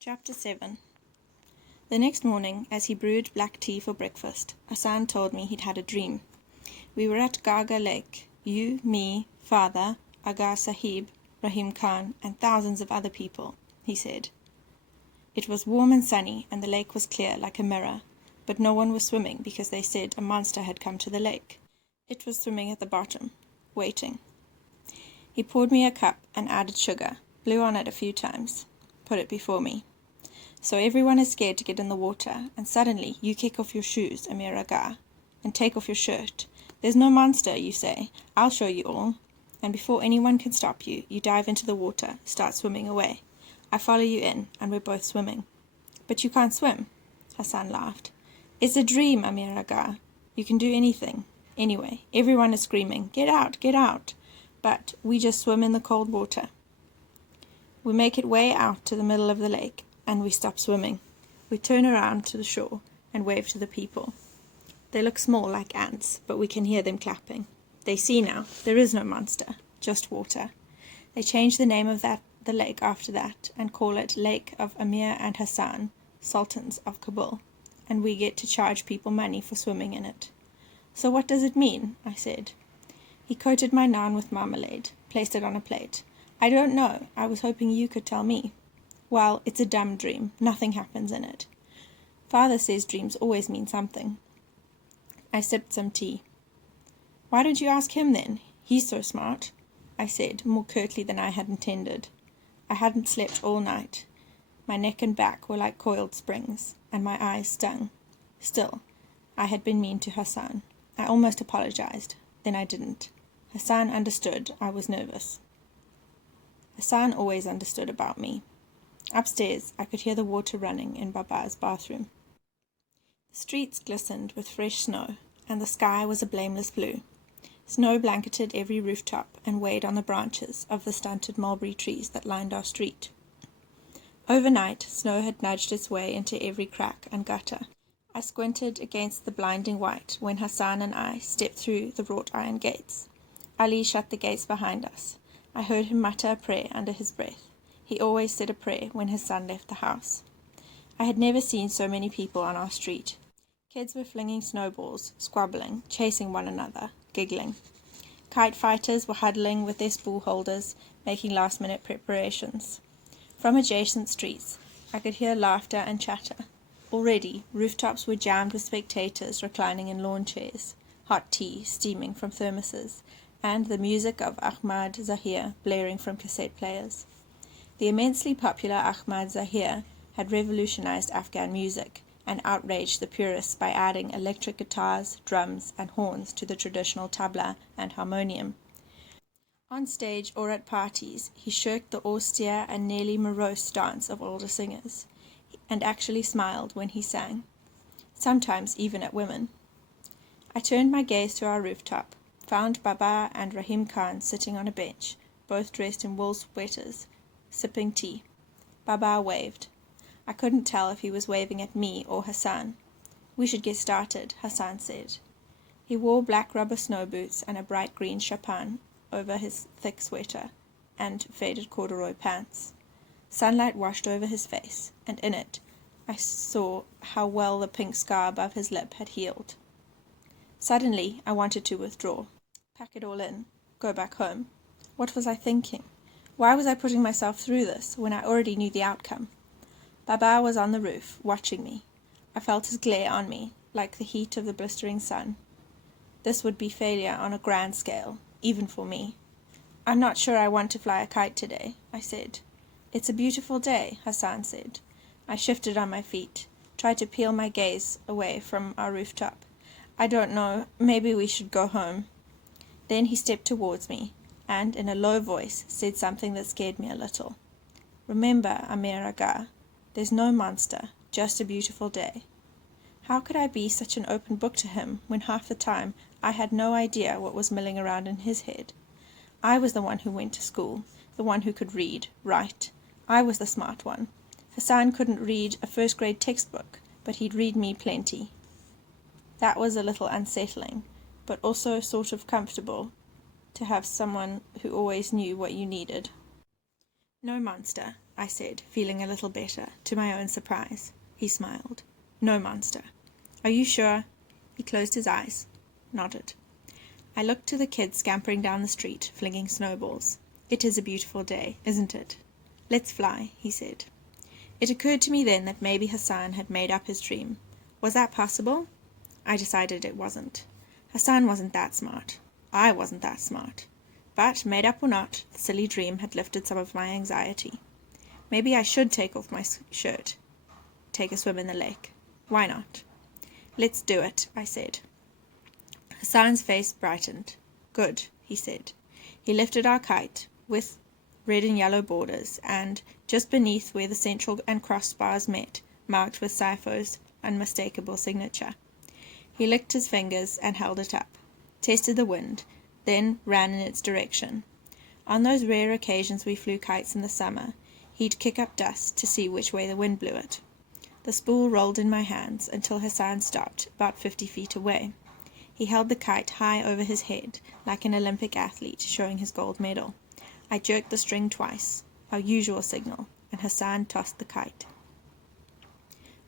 Chapter 7. The next morning, as he brewed black tea for breakfast, Hassan told me he'd had a dream. We were at Gaga Lake, you, me, father, Aga Sahib, Rahim Khan, and thousands of other people, he said. It was warm and sunny, and the lake was clear like a mirror, but no one was swimming because they said a monster had come to the lake. It was swimming at the bottom, waiting. He poured me a cup and added sugar, blew on it a few times, put it before me. So everyone is scared to get in the water, and suddenly you kick off your shoes, Amir Aga, and take off your shirt. There's no monster, you say. I'll show you all. And before anyone can stop you, you dive into the water, start swimming away. I follow you in, and we're both swimming. But you can't swim, Hassan laughed. It's a dream, Amir Aga. You can do anything. Anyway, everyone is screaming, get out, get out. But we just swim in the cold water. We make it way out to the middle of the lake, and we stop swimming. We turn around to the shore and wave to the people. They look small like ants, but we can hear them clapping. They see now, there is no monster, just water. They change the name of the lake after that and call it Lake of Amir and Hassan, Sultans of Kabul, and we get to charge people money for swimming in it. So what does it mean? I said. He coated my naan with marmalade, placed it on a plate. I don't know. I was hoping you could tell me. Well, it's a dumb dream. Nothing happens in it. Father says dreams always mean something. I sipped some tea. Why don't you ask him then? He's so smart, I said, more curtly than I had intended. I hadn't slept all night. My neck and back were like coiled springs, and my eyes stung. Still, I had been mean to Hassan. I almost apologized. Then I didn't. Hassan understood I was nervous. Hassan always understood about me. Upstairs, I could hear the water running in Baba's bathroom. The streets glistened with fresh snow, and the sky was a blameless blue. Snow blanketed every rooftop and weighed on the branches of the stunted mulberry trees that lined our street. Overnight, snow had nudged its way into every crack and gutter. I squinted against the blinding white when Hassan and I stepped through the wrought iron gates. Ali shut the gates behind us. I heard him mutter a prayer under his breath. He always said a prayer when his son left the house. I had never seen so many people on our street. Kids were flinging snowballs, squabbling, chasing one another, giggling. Kite fighters were huddling with their spool holders, making last-minute preparations. From adjacent streets, I could hear laughter and chatter. Already, rooftops were jammed with spectators reclining in lawn chairs, hot tea steaming from thermoses, and the music of Ahmad Zahir blaring from cassette players. The immensely popular Ahmad Zahir had revolutionized Afghan music and outraged the purists by adding electric guitars, drums, and horns to the traditional tabla and harmonium. On stage or at parties, he shirked the austere and nearly morose dance of older singers, and actually smiled when he sang, sometimes even at women. I turned my gaze to our rooftop, found Baba and Rahim Khan sitting on a bench, both dressed in wool sweaters, sipping tea. Baba waved. I couldn't tell if he was waving at me or Hassan. We should get started, Hassan said. He wore black rubber snow boots and a bright green chapan over his thick sweater and faded corduroy pants. Sunlight washed over his face, and in it I saw how well the pink scar above his lip had healed. Suddenly I wanted to withdraw, pack it all in, go back home. What was I thinking? Why was I putting myself through this when I already knew the outcome? Baba was on the roof, watching me. I felt his glare on me, like the heat of the blistering sun. This would be failure on a grand scale, even for me. I'm not sure I want to fly a kite today, I said. It's a beautiful day, Hassan said. I shifted on my feet, tried to peel my gaze away from our rooftop. I don't know, maybe we should go home. Then he stepped towards me, and in a low voice said something that scared me a little. Remember, Amir Aga, there's no monster, just a beautiful day. How could I be such an open book to him when half the time I had no idea what was milling around in his head? I was the one who went to school, the one who could read, write. I was the smart one. Hassan couldn't read a first-grade textbook, but he'd read me plenty. That was a little unsettling, but also sort of comfortable, to have someone who always knew what you needed. No monster, I said, feeling a little better, to my own surprise. He smiled. No, monster. Are you sure? He closed his eyes, nodded. I looked to the kids scampering down the street, flinging snowballs. It is a beautiful day, isn't it? Let's fly, he said. It occurred to me then that maybe Hassan had made up his dream. Was that possible? I decided it wasn't. Hassan wasn't that smart. I wasn't that smart. But, made up or not, the silly dream had lifted some of my anxiety. Maybe I should take off my shirt, take a swim in the lake. Why not? Let's do it, I said. Hassan's face brightened. Good, he said. He lifted our kite, with red and yellow borders, and, just beneath where the central and crossbars met, marked with Sipho's unmistakable signature. He licked his fingers and held it up, tested the wind, then ran in its direction. On those rare occasions we flew kites in the summer, he'd kick up dust to see which way the wind blew it. The spool rolled in my hands until Hassan stopped, about 50 feet away. He held the kite high over his head, like an Olympic athlete showing his gold medal. I jerked the string twice, our usual signal, and Hassan tossed the kite.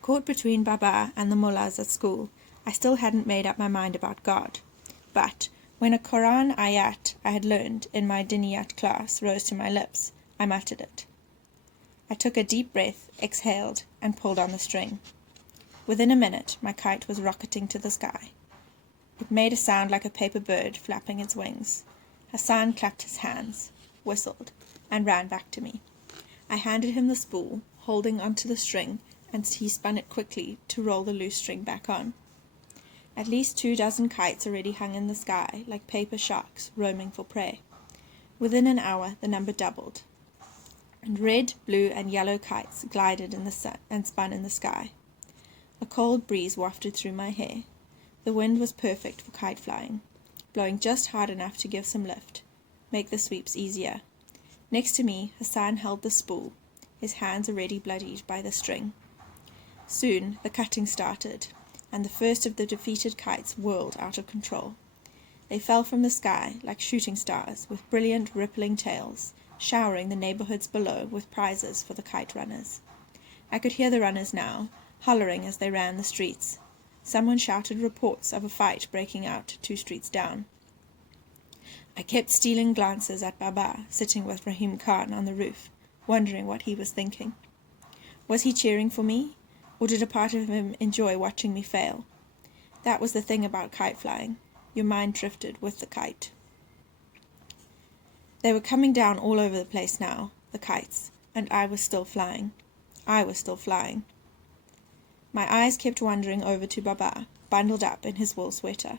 Caught between Baba and the mullahs at school, I still hadn't made up my mind about God. But when a Quran ayat I had learned in my diniyat class rose to my lips, I muttered it. I took a deep breath, exhaled, and pulled on the string. Within a minute, my kite was rocketing to the sky. It made a sound like a paper bird flapping its wings. Hassan clapped his hands, whistled, and ran back to me. I handed him the spool, holding onto the string, and he spun it quickly to roll the loose string back on. At least 24 kites already hung in the sky, like paper sharks roaming for prey. Within an hour, the number doubled, and red, blue, and yellow kites glided in the sun and spun in the sky. A cold breeze wafted through my hair. The wind was perfect for kite flying, blowing just hard enough to give some lift, make the sweeps easier. Next to me, Hassan held the spool, his hands already bloodied by the string. Soon the cutting started, and the first of the defeated kites whirled out of control. They fell from the sky like shooting stars with brilliant rippling tails, showering the neighborhoods below with prizes for the kite runners. I could hear the runners now, hollering as they ran the streets. Someone shouted reports of a fight breaking out 2 streets down. I kept stealing glances at Baba, sitting with Rahim Khan on the roof, wondering what he was thinking. Was he cheering for me, or did a part of him enjoy watching me fail? That was the thing about kite flying. Your mind drifted with the kite. They were coming down all over the place now, the kites, and I was still flying. I was still flying. My eyes kept wandering over to Baba, bundled up in his wool sweater.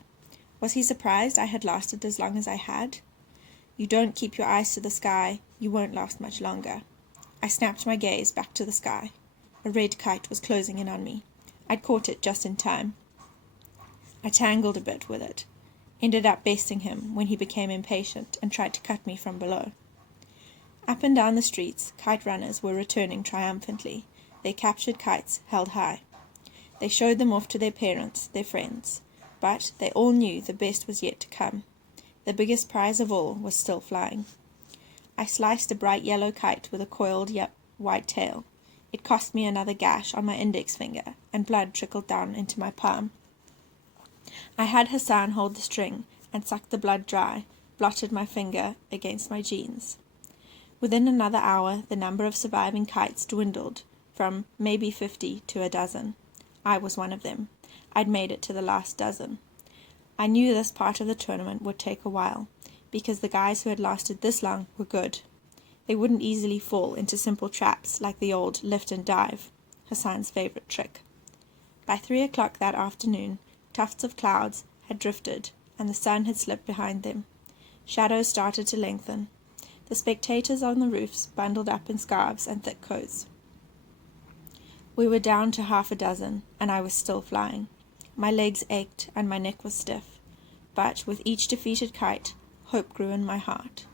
Was he surprised I had lasted as long as I had? You don't keep your eyes to the sky, you won't last much longer. I snapped my gaze back to the sky. A red kite was closing in on me. I'd caught it just in time. I tangled a bit with it, ended up besting him when he became impatient and tried to cut me from below. Up and down the streets, kite runners were returning triumphantly, their captured kites held high. They showed them off to their parents, their friends, but they all knew the best was yet to come. The biggest prize of all was still flying. I sliced a bright yellow kite with a coiled white tail. It cost me another gash on my index finger, and blood trickled down into my palm. I had Hassan hold the string and suck the blood dry, blotted my finger against my jeans. Within another hour, the number of surviving kites dwindled from maybe 50 to a dozen. I was one of them. I'd made it to the last dozen. I knew this part of the tournament would take a while, because the guys who had lasted this long were good. They wouldn't easily fall into simple traps like the old lift and dive, Hassan's favorite trick. By 3 o'clock that afternoon, tufts of clouds had drifted, and the sun had slipped behind them. Shadows started to lengthen. The spectators on the roofs bundled up in scarves and thick coats. We were down to half a dozen, and I was still flying. My legs ached and my neck was stiff, but with each defeated kite, hope grew in my heart,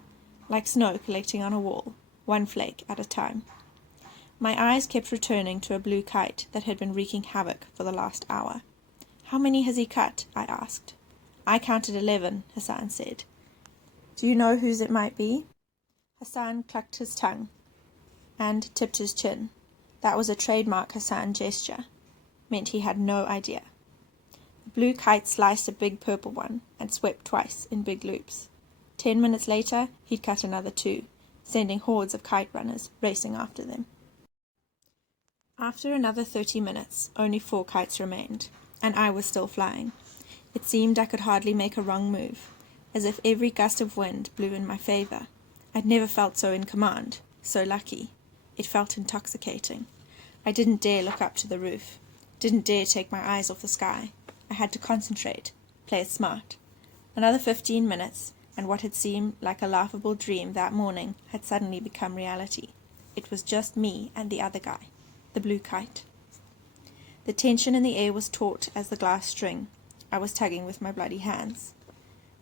like snow collecting on a wall, one flake at a time. My eyes kept returning to a blue kite that had been wreaking havoc for the last hour. "How many has he cut?" I asked. "I counted 11, Hassan said. "Do you know whose it might be?" Hassan clucked his tongue. and tipped his chin. That was a trademark Hassan gesture. Meant he had no idea. The blue kite sliced a big purple one and swept twice in big loops. 10 minutes later, he'd cut another 2, sending hordes of kite runners racing after them. After another 30 minutes, only 4 kites remained, and I was still flying. It seemed I could hardly make a wrong move, as if every gust of wind blew in my favor. I'd never felt so in command, so lucky. It felt intoxicating. I didn't dare look up to the roof, didn't dare take my eyes off the sky. I had to concentrate, play it smart. Another 15 minutes, and what had seemed like a laughable dream that morning had suddenly become reality. It was just me and the other guy, the blue kite. The tension in the air was taut as the glass string. I was tugging with my bloody hands.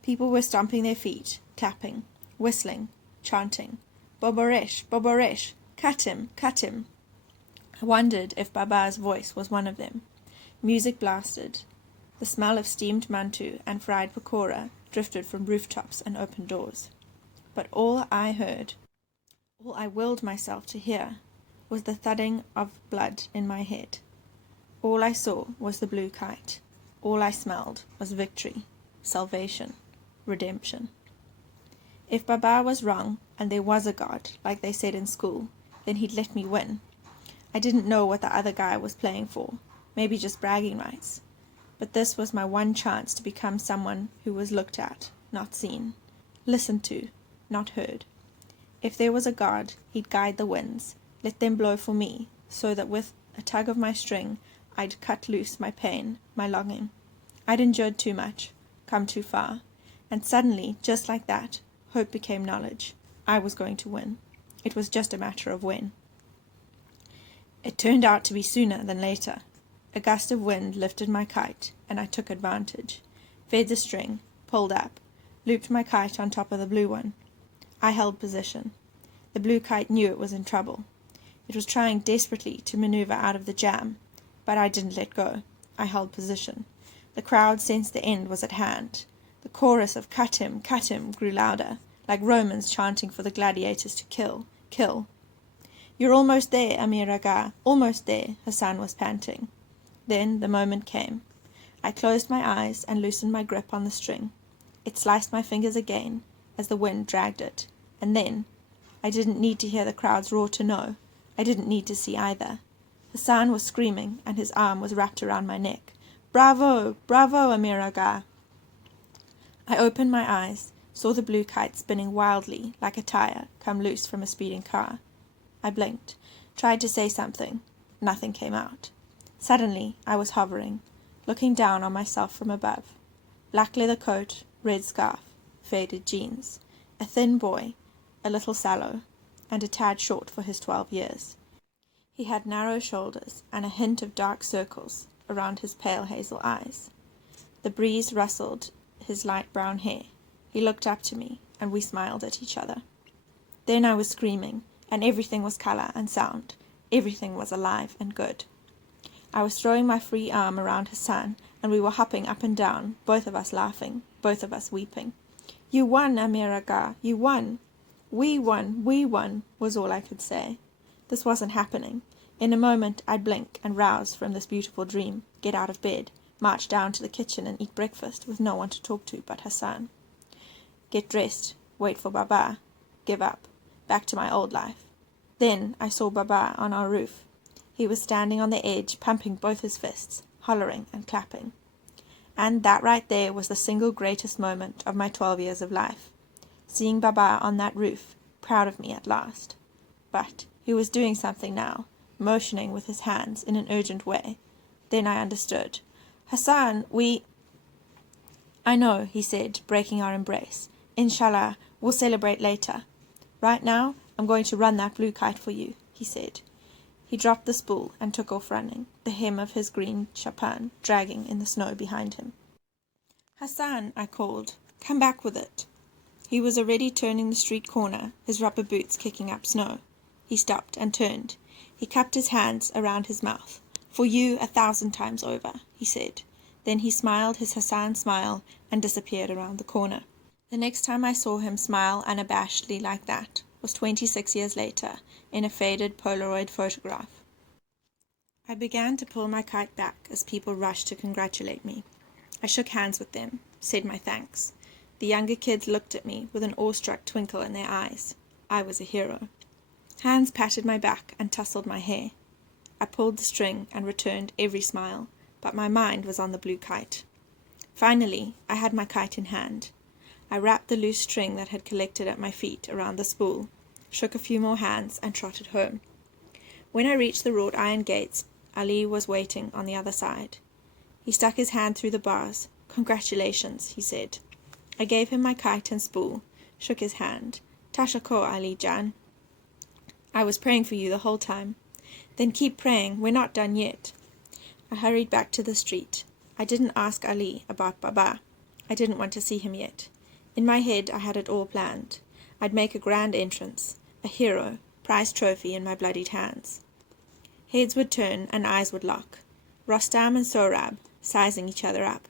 People were stomping their feet, clapping, whistling, chanting, "Boboresh, Boboresh, cut him, cut him." I wondered if Baba's voice was one of them. Music blasted. The smell of steamed mantu and fried pakora drifted from rooftops and open doors. But all I heard, all I willed myself to hear, was the thudding of blood in my head. All I saw was the blue kite. All I smelled was victory, salvation, redemption. If Baba was wrong, and there was a God, like they said in school, then he'd let me win. I didn't know what the other guy was playing for, maybe just bragging rights. But this was my one chance to become someone who was looked at, not seen, listened to, not heard. If there was a God, he'd guide the winds, let them blow for me, so that with a tug of my string, I'd cut loose my pain, my longing. I'd endured too much, come too far, and suddenly, just like that, hope became knowledge. I was going to win. It was just a matter of when. It turned out to be sooner than later. A gust of wind lifted my kite, and I took advantage, fed the string, pulled up, looped my kite on top of the blue one. I held position. The blue kite knew it was in trouble. It was trying desperately to maneuver out of the jam, but I didn't let go. I held position. The crowd sensed the end was at hand. The chorus of cut him, grew louder, like Romans chanting for the gladiators to kill, kill. You're almost there, Amir Aga, almost there, Hassan was panting. Then the moment came. I closed my eyes and loosened my grip on the string. It sliced my fingers again as the wind dragged it. And then, I didn't need to hear the crowd's roar to know. I didn't need to see either. Hassan was screaming, and his arm was wrapped around my neck. Bravo! Bravo, Amir Aga! I opened my eyes, saw the blue kite spinning wildly like a tire come loose from a speeding car. I blinked, tried to say something. Nothing came out. Suddenly, I was hovering, looking down on myself from above. Black leather coat, red scarf, faded jeans. A thin boy, a little sallow, and a tad short for his 12 years. He had narrow shoulders and a hint of dark circles around his pale hazel eyes. The breeze rustled his light brown hair. He looked up to me, and we smiled at each other. Then I was screaming, and everything was colour and sound. Everything was alive and good. I was throwing my free arm around Hassan, and we were hopping up and down, both of us laughing, both of us weeping. You won, Amir Aga, you won. We won, was all I could say. This wasn't happening. In a moment I'd blink and rouse from this beautiful dream, get out of bed, march down to the kitchen and eat breakfast with no one to talk to but Hassan. Get dressed, wait for Baba, give up, back to my old life. Then I saw Baba on our roof. He was standing on the edge, pumping both his fists, hollering and clapping. And that right there was the single greatest moment of my 12 years of life. Seeing Baba on that roof, proud of me at last. But he was doing something now, motioning with his hands in an urgent way. Then I understood. Hassan, I know, he said, breaking our embrace. Inshallah, we'll celebrate later. Right now, I'm going to run that blue kite for you, he said. He dropped the spool and took off running, the hem of his green chapan dragging in the snow behind him. Hassan, I called, come back with it. He was already turning the street corner, his rubber boots kicking up snow. He stopped and turned. He cupped his hands around his mouth. For you 1,000 times over, he said. Then he smiled his Hassan smile and disappeared around the corner. The next time I saw him smile unabashedly like that was 26 years later in a faded Polaroid photograph. I began to pull my kite back as people rushed to congratulate me. I shook hands with them, said my thanks. The younger kids looked at me with an awestruck twinkle in their eyes. I was a hero. Hands patted my back and tousled my hair. I pulled the string and returned every smile, but my mind was on the blue kite. Finally, I had my kite in hand. I wrapped the loose string that had collected at my feet around the spool, shook a few more hands, and trotted home. When I reached the wrought iron gates, Ali was waiting on the other side. He stuck his hand through the bars. "Congratulations," he said. I gave him my kite and spool, shook his hand. "Tashako, Ali Jan. I was praying for you the whole time." "Then keep praying, we're not done yet." I hurried back to the street. I didn't ask Ali about Baba. I didn't want to see him yet. In my head I had it all planned. I'd make a grand entrance, a hero, prize trophy in my bloodied hands. Heads would turn and eyes would lock. Rostam and Sohrab sizing each other up.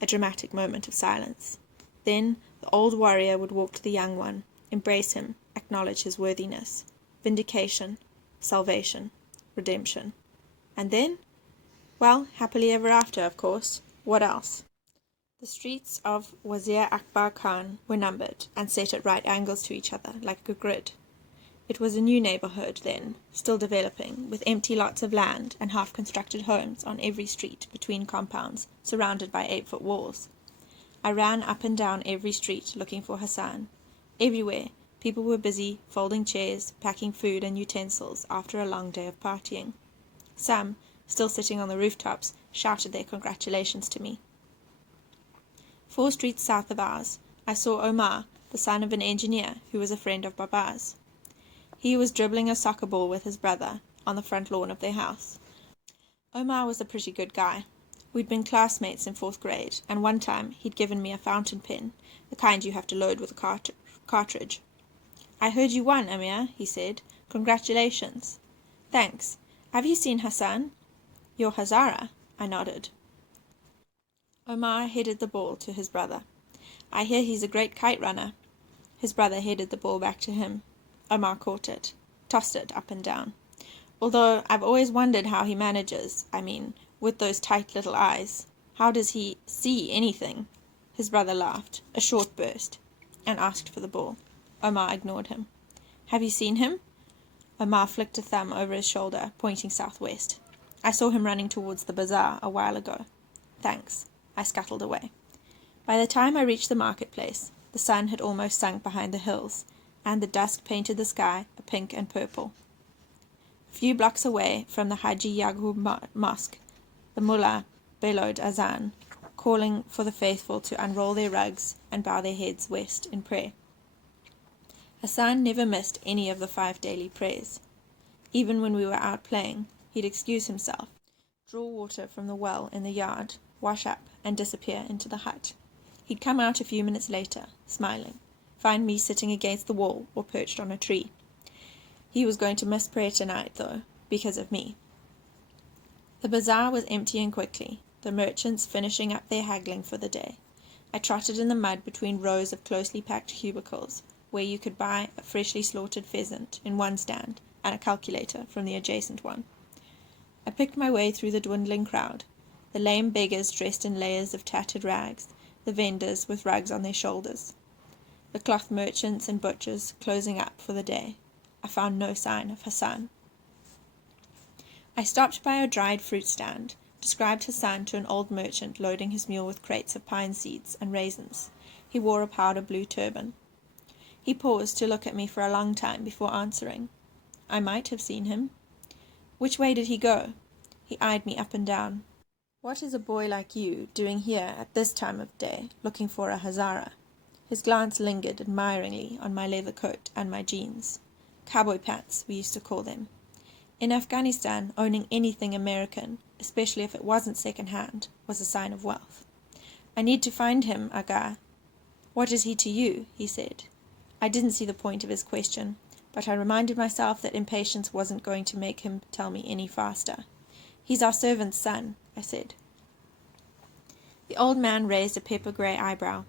A dramatic moment of silence. Then the old warrior would walk to the young one, embrace him, acknowledge his worthiness. Vindication, salvation, redemption. And then? Well, happily ever after, of course. What else? The streets of Wazir Akbar Khan were numbered and set at right angles to each other, like a grid. It was a new neighborhood then, still developing, with empty lots of land and half-constructed homes on every street between compounds, surrounded by 8-foot walls. I ran up and down every street looking for Hassan. Everywhere, people were busy folding chairs, packing food and utensils after a long day of partying. Some, still sitting on the rooftops, shouted their congratulations to me. 4 streets south of ours, I saw Omar, the son of an engineer who was a friend of Baba's. He was dribbling a soccer ball with his brother on the front lawn of their house. Omar was a pretty good guy. We'd been classmates in 4th grade, and one time he'd given me a fountain pen, the kind you have to load with a cartridge. "I heard you won, Amir," he said. "Congratulations." "Thanks. Have you seen Hassan?" "Your Hazara?" I nodded. Omar headed the ball to his brother. "I hear he's a great kite runner." His brother headed the ball back to him. Omar caught it, tossed it up and down. "Although I've always wondered how he manages, with those tight little eyes. How does he see anything?" His brother laughed, a short burst, and asked for the ball. Omar ignored him. "Have you seen him?" Omar flicked a thumb over his shoulder, pointing southwest. "I saw him running towards the bazaar a while ago." "Thanks." I scuttled away. By the time I reached the marketplace, the sun had almost sunk behind the hills, and the dusk painted the sky a pink and purple. A few blocks away from the Haji Yaqub Mosque, the mullah bellowed azan, calling for the faithful to unroll their rugs and bow their heads west in prayer. Hassan never missed any of the 5 daily prayers. Even when we were out playing, he'd excuse himself, draw water from the well in the yard, wash up, and disappear into the hut. He'd come out a few minutes later, smiling, find me sitting against the wall or perched on a tree. He was going to miss prayer tonight, though, because of me. The bazaar was emptying quickly, the merchants finishing up their haggling for the day. I trotted in the mud between rows of closely packed cubicles, where you could buy a freshly slaughtered pheasant in one stand and a calculator from the adjacent one. I picked my way through the dwindling crowd, the lame beggars dressed in layers of tattered rags, the vendors with rugs on their shoulders, the cloth merchants and butchers closing up for the day. I found no sign of Hassan. I stopped by a dried fruit stand, described Hassan to an old merchant loading his mule with crates of pine seeds and raisins. He wore a powder blue turban. He paused to look at me for a long time before answering. I might have seen him. "Which way did he go?" He eyed me up and down. "What is a boy like you doing here at this time of day, looking for a Hazara?" His glance lingered admiringly on my leather coat and my jeans. Cowboy pants, we used to call them. In Afghanistan, owning anything American, especially if it wasn't second-hand, was a sign of wealth. "I need to find him, Aga." "What is he to you?" he said. I didn't see the point of his question, but I reminded myself that impatience wasn't going to make him tell me any faster. "He's our servant's son," I said. The old man raised a pepper-grey eyebrow.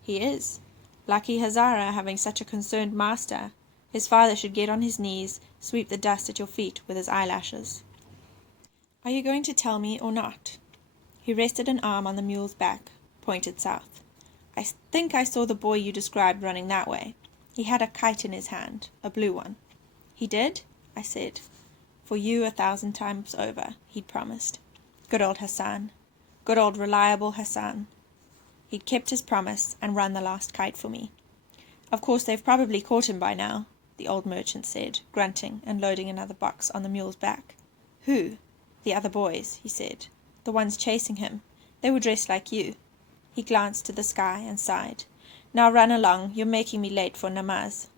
"He is. Lucky Hazara having such a concerned master. His father should get on his knees, sweep the dust at your feet with his eyelashes. Are you going to tell me or not? He rested an arm on the mule's back, pointed south. I think I saw the boy you described running that way. He had a kite in his hand, a blue one. He did? I said. For you 1,000 times over, he'd promised. Good old Hassan. Good old reliable Hassan. He'd kept his promise and run the last kite for me. Of course they've probably caught him by now, the old merchant said, grunting and loading another box on the mule's back. Who? The other boys, he said. The ones chasing him. They were dressed like you. He glanced to the sky and sighed. Now run along, you're making me late for namaz.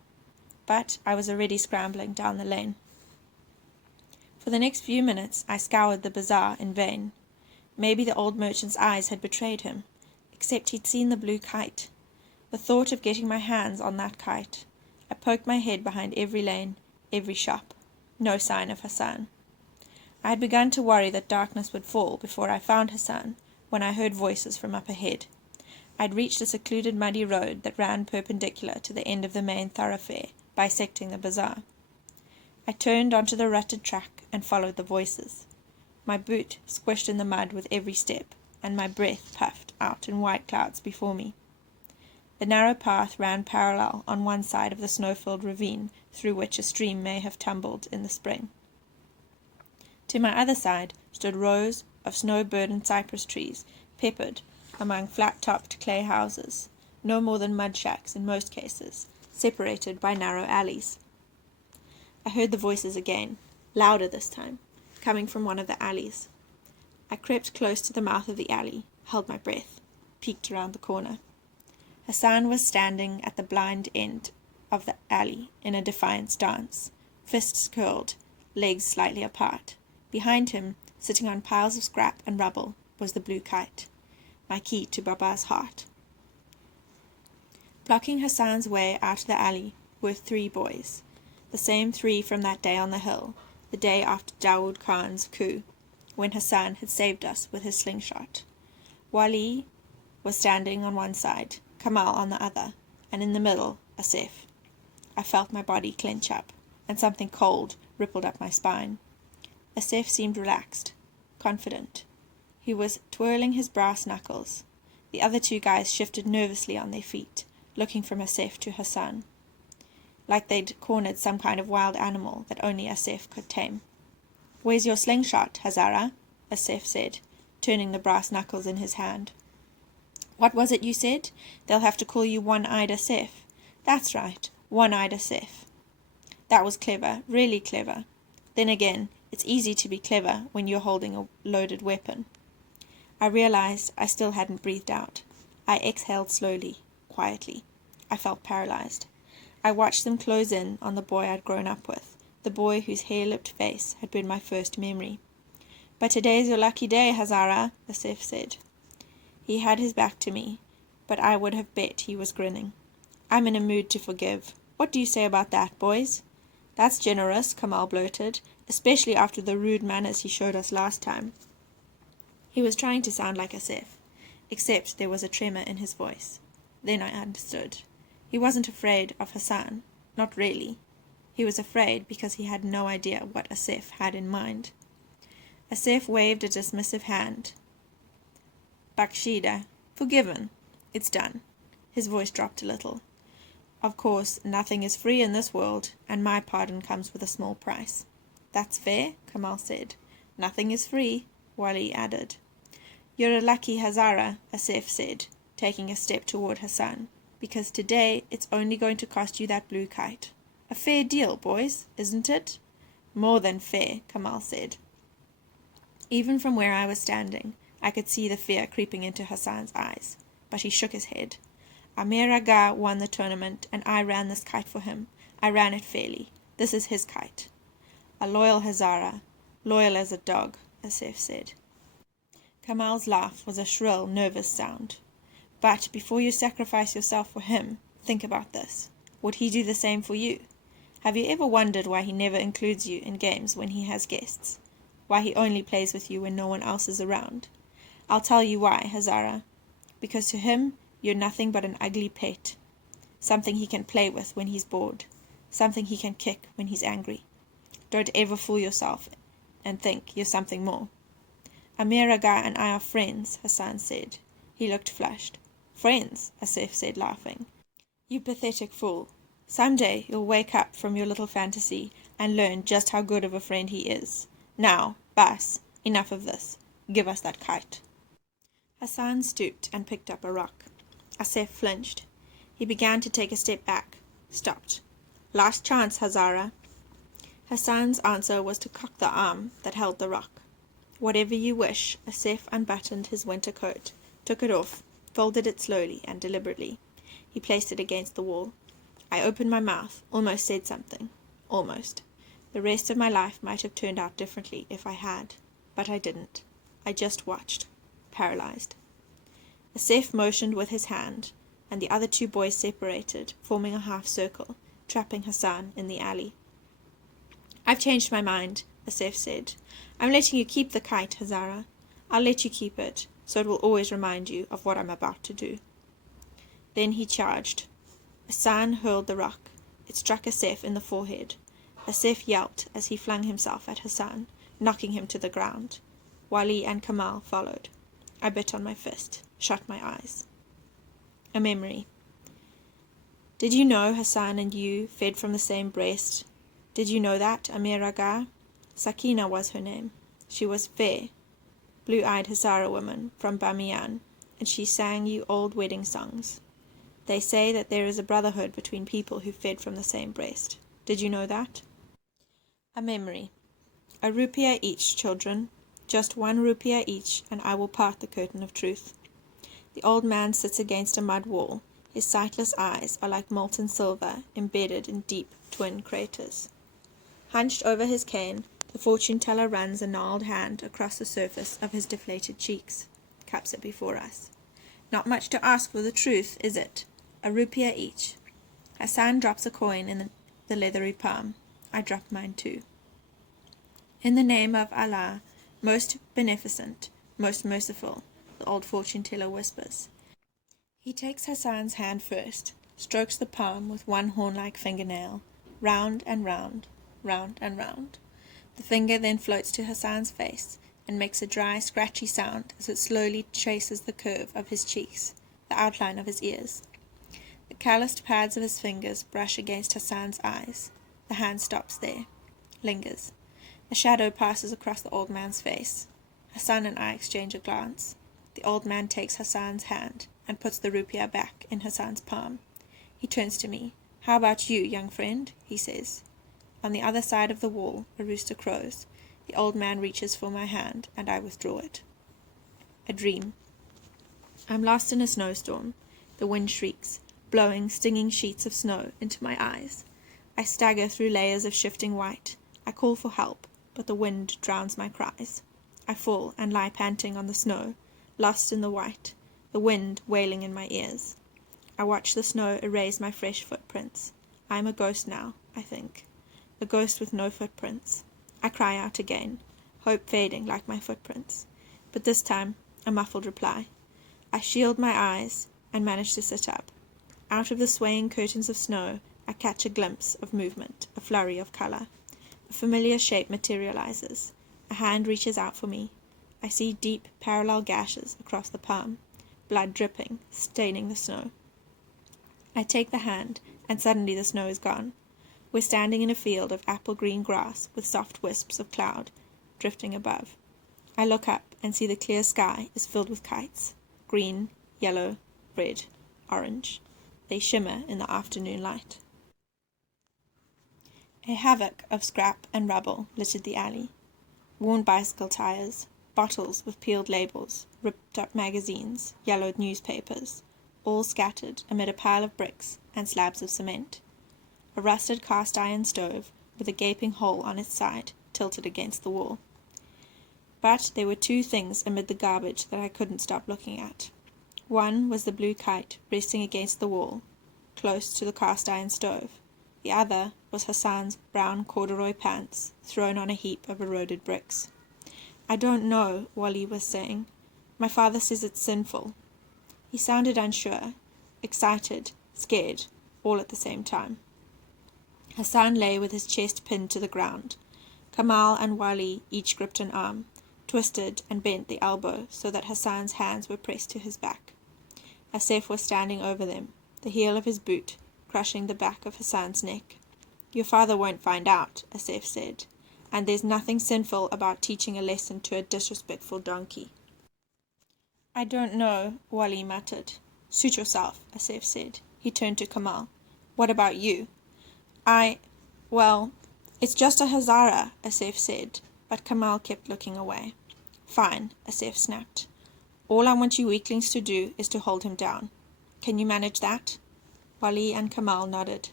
But I was already scrambling down the lane. For the next few minutes I scoured the bazaar in vain. Maybe the old merchant's eyes had betrayed him, except he'd seen the blue kite. The thought of getting my hands on that kite. I poked my head behind every lane, every shop. No sign of Hassan. I had begun to worry that darkness would fall before I found Hassan, when I heard voices from up ahead. I'd reached a secluded muddy road that ran perpendicular to the end of the main thoroughfare, bisecting the bazaar. I turned onto the rutted track and followed the voices. My boot squished in the mud with every step, and my breath puffed out in white clouds before me. The narrow path ran parallel on one side of the snow-filled ravine through which a stream may have tumbled in the spring. To my other side stood rows of snow-burdened cypress trees, peppered among flat-topped clay houses, no more than mud shacks in most cases, separated by narrow alleys. I heard the voices again, louder this time, coming from one of the alleys. I crept close to the mouth of the alley, held my breath, peeked around the corner. Hassan was standing at the blind end of the alley in a defiant stance, fists curled, legs slightly apart. Behind him, sitting on piles of scrap and rubble, was the blue kite, my key to Baba's heart. Blocking Hassan's way out of the alley were 3 boys, the same 3 from that day on the hill, the day after Dawood Khan's coup, when Hassan had saved us with his slingshot. Wali was standing on one side, Kamal on the other, and in the middle, Asif. I felt my body clench up, and something cold rippled up my spine. Asif seemed relaxed, confident. He was twirling his brass knuckles. The other 2 guys shifted nervously on their feet, looking from Asif to Hassan, like they'd cornered some kind of wild animal that only Asif could tame. "Where's your slingshot, Hazara?" Asif said, turning the brass knuckles in his hand. "What was it you said? They'll have to call you One-Eyed Asif." "That's right, One-Eyed Asif." That was clever, really clever. Then again, it's easy to be clever when you're holding a loaded weapon. I realized I still hadn't breathed out. I exhaled slowly, quietly. I felt paralyzed. I watched them close in on the boy I'd grown up with, the boy whose hair-lipped face had been my first memory. "But today's your lucky day, Hazara," Asif said. He had his back to me, but I would have bet he was grinning. "I'm in a mood to forgive. What do you say about that, boys?" "That's generous," Kamal blurted, "especially after the rude manners he showed us last time." He was trying to sound like Asif, except there was a tremor in his voice. Then I understood. He wasn't afraid of Hassan, not really. He was afraid because he had no idea what Asif had in mind. Asif waved a dismissive hand. "Bakshida, forgiven. It's done." His voice dropped a little. "Of course, nothing is free in this world, and my pardon comes with a small price." "That's fair," Kamal said. "Nothing is free," Wali added. "You're a lucky Hazara," Asif said, taking a step toward Hassan, "because today it's only going to cost you that blue kite. A fair deal, boys, isn't it?" "More than fair," Kamal said. Even from where I was standing, I could see the fear creeping into Hassan's eyes, but he shook his head. "Amir Aga won the tournament, and I ran this kite for him. I ran it fairly. This is his kite." "A loyal Hazara, loyal as a dog," Asif said. Kamal's laugh was a shrill, nervous sound. "But before you sacrifice yourself for him, think about this. Would he do the same for you? Have you ever wondered why he never includes you in games when he has guests? Why he only plays with you when no one else is around? I'll tell you why, Hazara. Because to him, you're nothing but an ugly pet. Something he can play with when he's bored. something he can kick when he's angry. Don't ever fool yourself and think you're something more. Amir Aga and I are friends, Hassan said. He looked flushed. Friends, Asif said, laughing. You pathetic fool. Someday you'll wake up from your little fantasy and learn just how good of a friend he is. Now, Bas, enough of this. Give us that kite. Hassan stooped and picked up a rock. Asif flinched. He began to take a step back. Stopped. Last chance, Hazara. Hassan's answer was to cock the arm that held the rock. Whatever you wish. Asif unbuttoned his winter coat, took it off, folded it slowly and deliberately. He placed it against the wall. I opened my mouth, almost said something. Almost. The rest of my life might have turned out differently if I had, but I didn't. I just watched, paralyzed. Asif motioned with his hand, and the other two boys separated, forming a half circle, trapping Hassan in the alley. I've changed my mind, Asif said. I'm letting you keep the kite, Hazara. I'll let you keep it, so it will always remind you of what I'm about to do. Then he charged. Hassan hurled the rock. It struck Asif in the forehead. Asif yelped as he flung himself at Hassan, knocking him to the ground. Wali and Kamal followed. I bit on my fist, shut my eyes. A memory. Did you know Hassan and you fed from the same breast? Did you know that, Amir Aga? Sakina was her name. She was fair, blue-eyed Hazara woman from Bamiyan, and she sang you old wedding songs. They say that there is a brotherhood between people who fed from the same breast. Did you know that? A memory. A rupiah each, children. Just 1 rupiah each, and I will part the curtain of truth. The old man sits against a mud wall. His sightless eyes are like molten silver, embedded in deep twin craters. Hunched over his cane, the fortune-teller runs a gnarled hand across the surface of his deflated cheeks, cups it before us. Not much to ask for the truth, is it? A rupiah each. Hassan drops a coin in the leathery palm. I drop mine too. In the name of Allah, most beneficent, most merciful, the old fortune-teller whispers. He takes Hassan's hand first, strokes the palm with one horn-like fingernail, round and round, round and round. The finger then floats to Hassan's face and makes a dry, scratchy sound as it slowly traces the curve of his cheeks, the outline of his ears. The calloused pads of his fingers brush against Hassan's eyes. The hand stops there, lingers. A shadow passes across the old man's face. Hassan and I exchange a glance. The old man takes Hassan's hand and puts the rupiah back in Hassan's palm. He turns to me. How about you, young friend? He says. On the other side of the wall, a rooster crows. The old man reaches for my hand, and I withdraw it. A dream. I'm lost in a snowstorm. The wind shrieks, blowing stinging sheets of snow into my eyes. I stagger through layers of shifting white. I call for help, but the wind drowns my cries. I fall and lie panting on the snow, lost in the white, the wind wailing in my ears. I watch the snow erase my fresh footprints. I am a ghost now, I think. A ghost with no footprints. I cry out again, hope fading like my footprints. But this time, a muffled reply. I shield my eyes and manage to sit up. Out of the swaying curtains of snow, I catch a glimpse of movement, a flurry of color. A familiar shape materializes. A hand reaches out for me. I see deep, parallel gashes across the palm, blood dripping, staining the snow. I take the hand, and suddenly the snow is gone. We're standing in a field of apple-green grass with soft wisps of cloud drifting above. I look up and see the clear sky is filled with kites. Green, yellow, red, orange. They shimmer in the afternoon light. A havoc of scrap and rubble littered the alley. Worn bicycle tires, bottles with peeled labels, ripped-up magazines, yellowed newspapers, all scattered amid a pile of bricks and slabs of cement. A rusted cast-iron stove with a gaping hole on its side tilted against the wall. But there were two things amid the garbage that I couldn't stop looking at. One was the blue kite resting against the wall, close to the cast-iron stove. The other was Hassan's brown corduroy pants thrown on a heap of eroded bricks. I don't know, Wali was saying. My father says it's sinful. He sounded unsure, excited, scared, all at the same time. Hassan lay with his chest pinned to the ground. Kamal and Wali each gripped an arm, twisted and bent the elbow so that Hassan's hands were pressed to his back. Asif was standing over them, the heel of his boot crushing the back of Hassan's neck. "Your father won't find out," Asif said, "and there's nothing sinful about teaching a lesson to a disrespectful donkey." "I don't know," Wali muttered. "Suit yourself," Asif said. He turned to Kamal. "What about you?" Well, it's just a Hazara," Asif said, but Kamal kept looking away. "Fine," Asif snapped. "All I want you weaklings to do is to hold him down. Can you manage that?" Wali and Kamal nodded.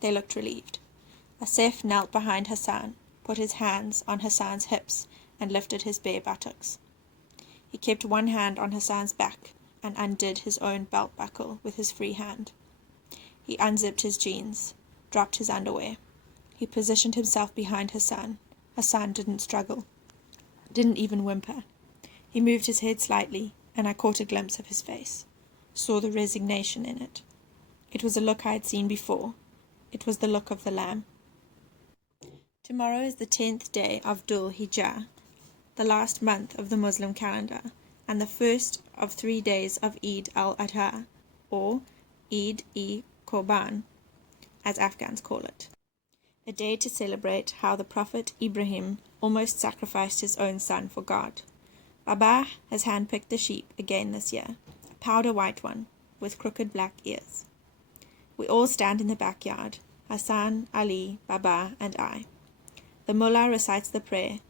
They looked relieved. Asif knelt behind Hassan, put his hands on Hassan's hips, and lifted his bare buttocks. He kept one hand on Hassan's back and undid his own belt buckle with his free hand. He unzipped his jeans, dropped his underwear. He positioned himself behind Hassan. Hassan didn't struggle, didn't even whimper. He moved his head slightly, and I caught a glimpse of his face, saw the resignation in it. It was a look I had seen before. It was the look of the lamb. Tomorrow is the 10th day of Dhul Hijjah, the last month of the Muslim calendar, and the first of 3 days of Eid al-Adha, or Eid-i-Qurban, as Afghans call it. A day to celebrate how the Prophet Ibrahim almost sacrificed his own son for God. Baba has handpicked the sheep again this year, a powder white one with crooked black ears. We all stand in the backyard, Hassan, Ali, Baba, and I. The mullah recites the prayer,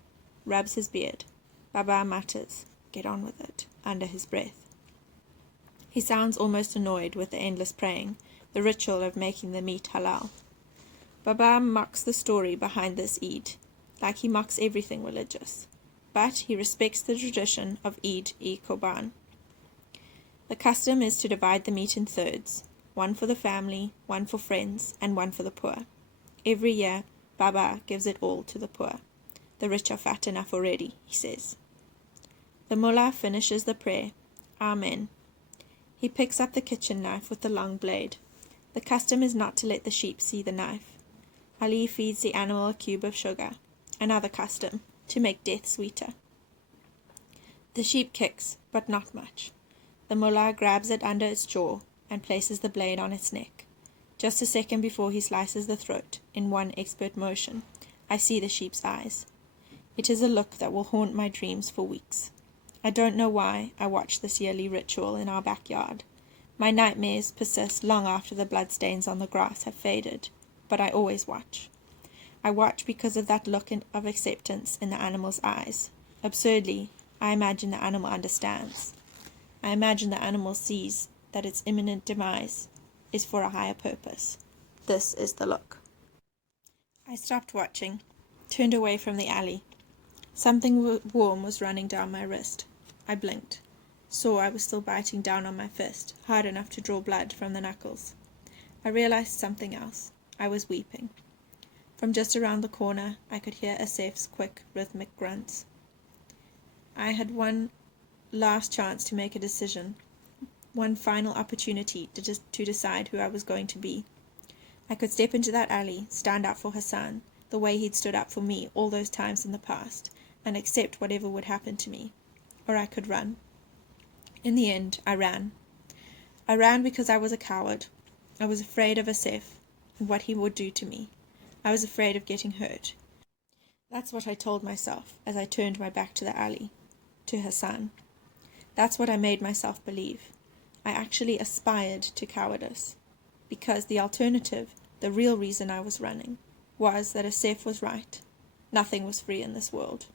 rubs his beard. Baba mutters, "Get on with it," under his breath. He sounds almost annoyed with the endless praying, the ritual of making the meat halal. Baba mocks the story behind this Eid, like he mocks everything religious, but he respects the tradition of Eid-i-Qurban. The custom is to divide the meat in thirds, one for the family, one for friends, and one for the poor. Every year, Baba gives it all to the poor. The rich are fat enough already, he says. The mullah finishes the prayer, Amen. He picks up the kitchen knife with the long blade. The custom is not to let the sheep see the knife. Ali feeds the animal a cube of sugar, another custom, to make death sweeter. The sheep kicks, but not much. The mullah grabs it under its jaw and places the blade on its neck. Just a second before he slices the throat, in one expert motion, I see the sheep's eyes. It is a look that will haunt my dreams for weeks. I don't know why I watch this yearly ritual in our backyard. My nightmares persist long after the bloodstains on the grass have faded, but I always watch. I watch because of that look of acceptance in the animal's eyes. Absurdly, I imagine the animal understands. I imagine the animal sees that its imminent demise is for a higher purpose. This is the look. I stopped watching, turned away from the alley. Something warm was running down my wrist. I blinked, saw I was still biting down on my fist, hard enough to draw blood from the knuckles. I realized something else. I was weeping. From just around the corner, I could hear Asif's quick, rhythmic grunts. I had one last chance to make a decision, one final opportunity to decide who I was going to be. I could step into that alley, stand up for Hassan, the way he'd stood up for me all those times in the past, and accept whatever would happen to me. Or I could run. In the end, I ran. I ran because I was a coward. I was afraid of Asif and what he would do to me. I was afraid of getting hurt. That's what I told myself as I turned my back to the alley, to Hassan. That's what I made myself believe. I actually aspired to cowardice, because the alternative, the real reason I was running, was that Asif was right. Nothing was free in this world.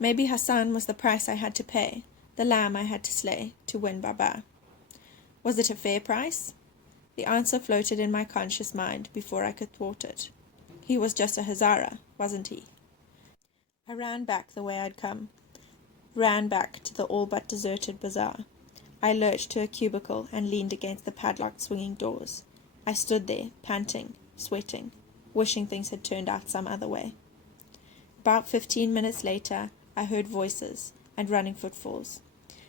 Maybe Hassan was the price I had to pay, the lamb I had to slay to win Baba. Was it a fair price? The answer floated in my conscious mind before I could thwart it. He was just a Hazara, wasn't he? I ran back the way I'd come. Ran back to the all-but deserted bazaar. I lurched to a cubicle and leaned against the padlocked swinging doors. I stood there, panting, sweating, wishing things had turned out some other way. About 15 minutes later, I heard voices and running footfalls.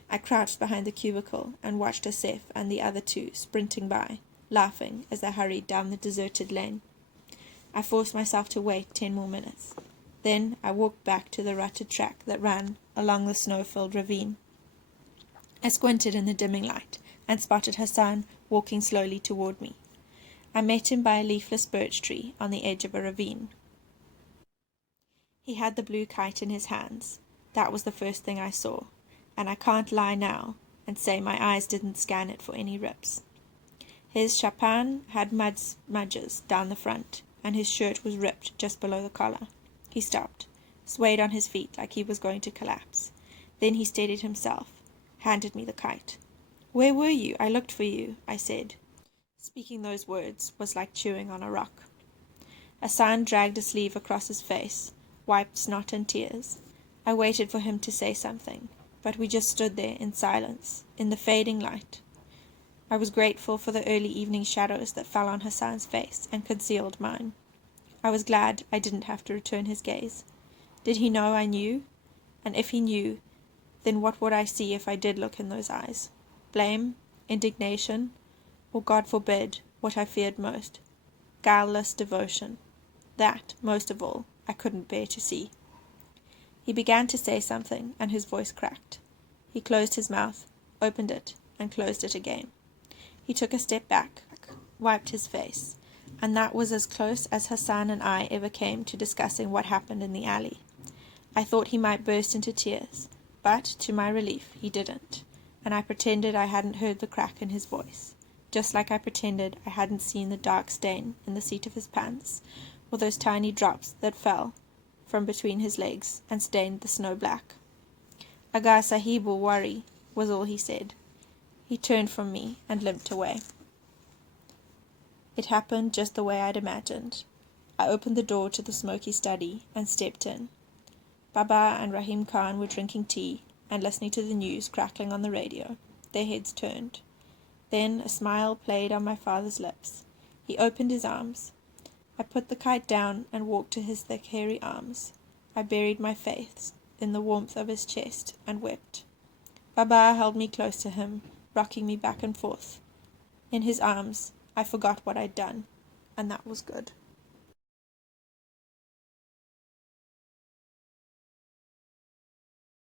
I crouched behind the cubicle and watched Asif and the other two sprinting by, laughing as they hurried down the deserted lane. I forced myself to wait 10 more minutes. Then I walked back to the rutted track that ran along the snow-filled ravine. I squinted in the dimming light and spotted Hassan walking slowly toward me. I met him by a leafless birch tree on the edge of a ravine. He had the blue kite in his hands. That was the first thing I saw, and I can't lie now and say my eyes didn't scan it for any rips. His chapan had smudges down the front, and his shirt was ripped just below the collar. He stopped, swayed on his feet like he was going to collapse. Then he steadied himself, handed me the kite. "Where were you? I looked for you," I said. Speaking those words was like chewing on a rock. Hassan dragged a sleeve across his face, wiped snot and tears. I waited for him to say something, but we just stood there in silence, in the fading light. I was grateful for the early evening shadows that fell on Hassan's face and concealed mine. I was glad I didn't have to return his gaze. Did he know I knew? And if he knew, then what would I see if I did look in those eyes? Blame? Indignation? Or, God forbid, what I feared most, guileless devotion? That, most of all, I couldn't bear to see. He began to say something, and his voice cracked. He closed his mouth, opened it, and closed it again. He took a step back, wiped his face, and that was as close as Hassan and I ever came to discussing what happened in the alley. I thought he might burst into tears, but, to my relief, he didn't, and I pretended I hadn't heard the crack in his voice, just like I pretended I hadn't seen the dark stain in the seat of his pants, or those tiny drops that fell from between his legs and stained the snow black. "Aga Sahib will worry," was all he said. He turned from me and limped away. It happened just the way I'd imagined. I opened the door to the smoky study and stepped in. Baba and Rahim Khan were drinking tea and listening to the news crackling on the radio, their heads turned. Then a smile played on my father's lips. He opened his arms. I put the kite down and walked to his thick, hairy arms. I buried my face in the warmth of his chest and wept. Baba held me close to him, rocking me back and forth. In his arms, I forgot what I'd done, and that was good.